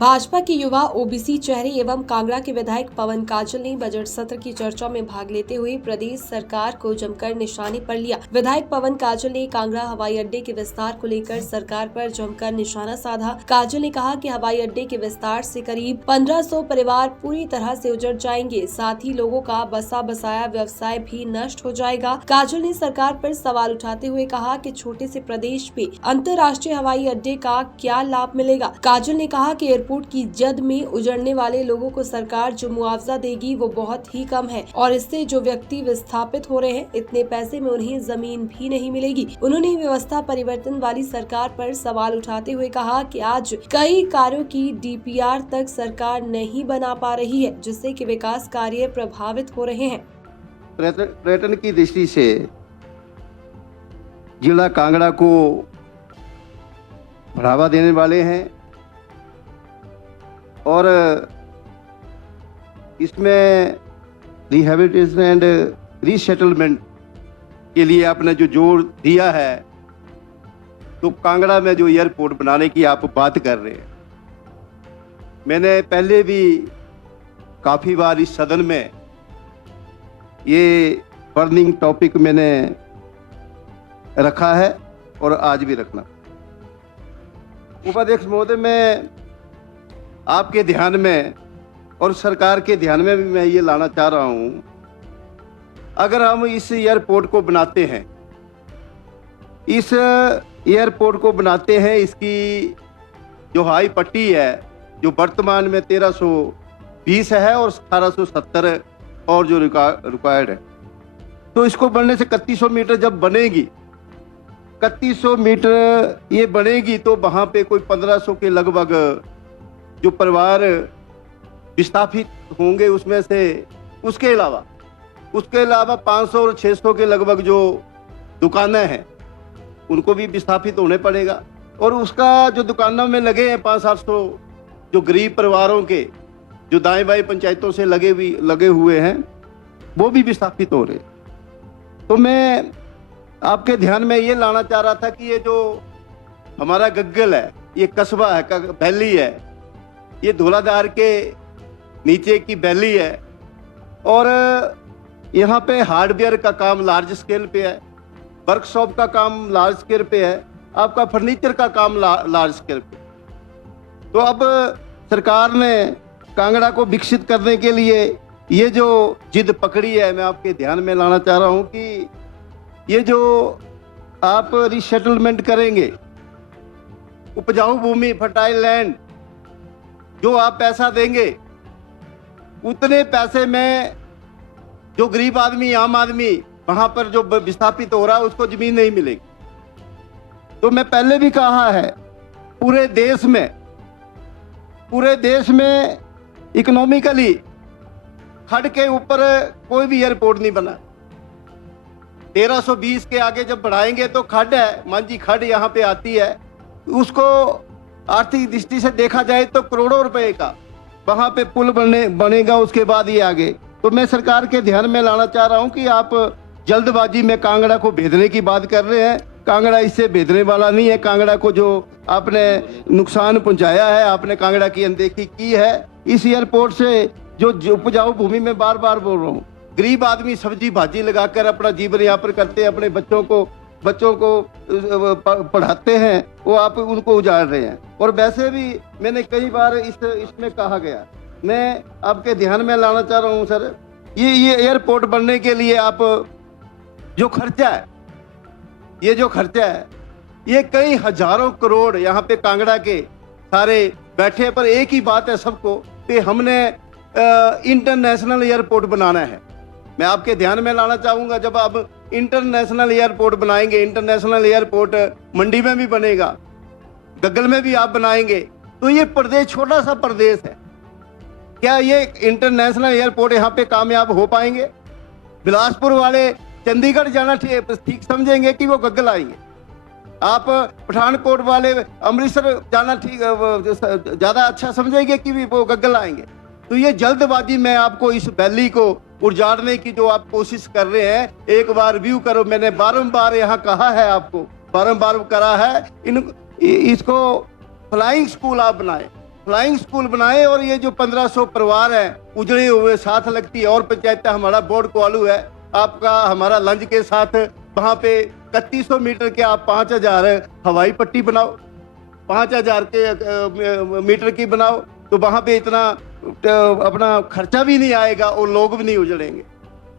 भाजपा के युवा ओबीसी चेहरे एवं कांगड़ा के विधायक पवन काजल ने बजट सत्र की चर्चा में भाग लेते हुए प्रदेश सरकार को जमकर निशाने पर लिया। विधायक पवन काजल ने कांगड़ा हवाई अड्डे के विस्तार को लेकर सरकार पर जमकर निशाना साधा। काजल ने कहा कि हवाई अड्डे के विस्तार से करीब 1500 परिवार पूरी तरह से उजड़ जाएंगे, साथ ही लोगों का बसा बसाया व्यवसाय भी नष्ट हो जाएगा। काजल ने सरकार पर सवाल उठाते हुए कहा कि छोटे से प्रदेश में अंतर्राष्ट्रीय हवाई अड्डे का क्या लाभ मिलेगा। काजल ने कहा कि एयरपोर्ट की जद में उजड़ने वाले लोगों को सरकार जो मुआवजा देगी वो बहुत ही कम है और इससे जो व्यक्ति विस्थापित हो रहे हैं इतने पैसे में उन्हें जमीन भी नहीं मिलेगी। उन्होंने व्यवस्था परिवर्तन वाली सरकार पर सवाल उठाते हुए कहा कि आज कई कार्यों की डीपीआर तक सरकार नहीं बना पा रही है, जिससे कि विकास कार्य प्रभावित हो रहे हैं। पर्यटन की दृष्टि से जिला कांगड़ा को बढ़ावा देने वाले हैं और इसमें रिहैबिलिटेशन एंड रीसेटलमेंट के लिए आपने जो जोर दिया है, तो कांगड़ा में जो एयरपोर्ट बनाने की आप बात कर रहे हैं, मैंने पहले भी काफ़ी बार इस सदन में ये बर्निंग टॉपिक मैंने रखा है और आज भी रखना। उपाध्यक्ष महोदय, मैं आपके ध्यान में और सरकार के ध्यान में भी मैं ये लाना चाह रहा हूं, अगर हम इस एयरपोर्ट को बनाते हैं, इसकी जो हाई पट्टी है जो वर्तमान में 1320 है और 1870 और जो रिक्वायर्ड है, तो इसको बनने से 3100 मीटर जब बनेगी, 3100 मीटर ये बनेगी, तो वहाँ पे कोई 1500 के लगभग जो परिवार विस्थापित होंगे उसमें से, उसके अलावा 500 और 600 के लगभग जो दुकानें हैं उनको भी विस्थापित होने पड़ेगा। और उसका जो दुकानों में लगे हैं 500-700 जो गरीब परिवारों के जो दाएं बाएं पंचायतों से लगे हुए हैं वो भी विस्थापित हो रहे। तो मैं आपके ध्यान में ये लाना चाह रहा था कि ये जो हमारा गग्गल है, ये कस्बा है, वैली है, ये धौलाधार के नीचे की वैली है और यहाँ पे हार्डवेयर का काम लार्ज स्केल पे है, वर्कशॉप का काम लार्ज स्केल पे है, आपका फर्नीचर का काम लार्ज स्केल पे। तो अब सरकार ने कांगड़ा को विकसित करने के लिए ये जो जिद पकड़ी है, मैं आपके ध्यान में लाना चाह रहा हूँ कि ये जो आप रीसेटलमेंट करेंगे, उपजाऊ भूमि, फर्टाइल लैंड, जो आप पैसा देंगे उतने पैसे में जो गरीब आदमी, आम आदमी वहां पर जो विस्थापित हो रहा है उसको जमीन नहीं मिलेगी। तो मैं पहले भी कहा है, पूरे देश में इकोनॉमिकली खड के ऊपर कोई भी एयरपोर्ट नहीं बना। 1320 के आगे जब बढ़ाएंगे तो खड है, मांझी खड यहाँ पे आती है, उसको आर्थिक दृष्टि से देखा जाए तो करोड़ों रुपए का वहां पे पुल बनेगा, उसके बाद ये आगे। तो मैं सरकार के ध्यान में लाना चाह रहा हूं कि आप जल्दबाजी में कांगड़ा को भेदने की बात कर रहे हैं। कांगड़ा इससे भेदने वाला नहीं है। कांगड़ा को जो आपने नुकसान पहुंचाया है, आपने कांगड़ा की अनदेखी की है। इस एयरपोर्ट से जो उपजाऊ भूमि में बार बार बोल रहा हूँ, गरीब आदमी सब्जी भाजी लगाकर अपना जीवन यापन करते हैं, अपने बच्चों को पढ़ाते हैं, वो आप उनको उजाड़ रहे हैं। और वैसे भी मैंने कई बार इसमें कहा गया, मैं आपके ध्यान में लाना चाह रहा हूँ सर, ये एयरपोर्ट बनने के लिए आप जो खर्चा है, ये कई हजारों करोड़ यहाँ पे कांगड़ा के सारे बैठे, पर एक ही बात है सबको कि हमने इंटरनेशनल एयरपोर्ट बनाना है। मैं आपके ध्यान में लाना चाहूंगा, जब आप इंटरनेशनल एयरपोर्ट बनाएंगे, इंटरनेशनल एयरपोर्ट मंडी में भी बनेगा, गग्गल में भी आप बनाएंगे, तो ये प्रदेश छोटा सा प्रदेश है, क्या ये इंटरनेशनल एयरपोर्ट यहाँ पे कामयाब हो पाएंगे? बिलासपुर वाले चंडीगढ़ जाना ठीक समझेंगे कि वो गग्गल आएंगे? आप पठानकोट वाले अमृतसर जाना ठीक ज्यादा अच्छा समझेंगे कि वो गग्गल आएंगे? तो ये जल्दबाजी में आपको इस वैली को उजाड़ने की जो आप कोशिश कर रहे हैं, एक बार व्यू करो। मैंने बारंबार यहाँ कहा है, आपको बारंबार करा है, इसको फ्लाइंग स्कूल आप बनाए। फ्लाइंग स्कूल बनाए और ये जो 1500 परिवार हैं उजड़े हुए साथ लगती है और पंचायत हमारा बोर्ड कोआलू है आपका हमारा लंज के साथ वहां पे 3100 मीटर के आप 5000 हवाई पट्टी बनाओ 5000 के मीटर की बनाओ तो वहां पे इतना अपना खर्चा भी नहीं आएगा और लोग भी नहीं उजड़ेंगे।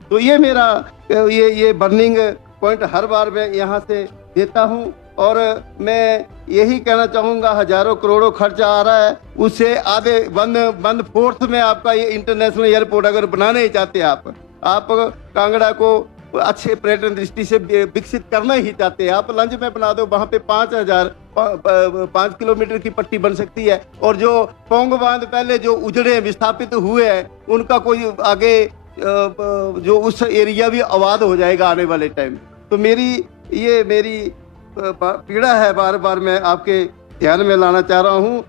तो ये मेरा ये बर्निंग पॉइंट हर बार मैं यहाँ से देता हूँ और मैं यही कहना चाहूँगा हजारों करोड़ों खर्चा आ रहा है उससे आधे 1/4 में आपका ये इंटरनेशनल एयरपोर्ट अगर बनाना ही चाहते हैं आप कांगड़ा को अच्छे पर्यटन दृष्टि से विकसित करना ही चाहते हैं आप लंज में बना दो वहाँ पे 5 किलोमीटर की पट्टी बन सकती है और जो पोंग बांध पहले जो उजड़े विस्थापित हुए हैं उनका कोई आगे जो उस एरिया भी आबाद हो जाएगा आने वाले टाइम। तो मेरी पीड़ा है बार बार मैं आपके ध्यान में लाना चाह रहा हूँ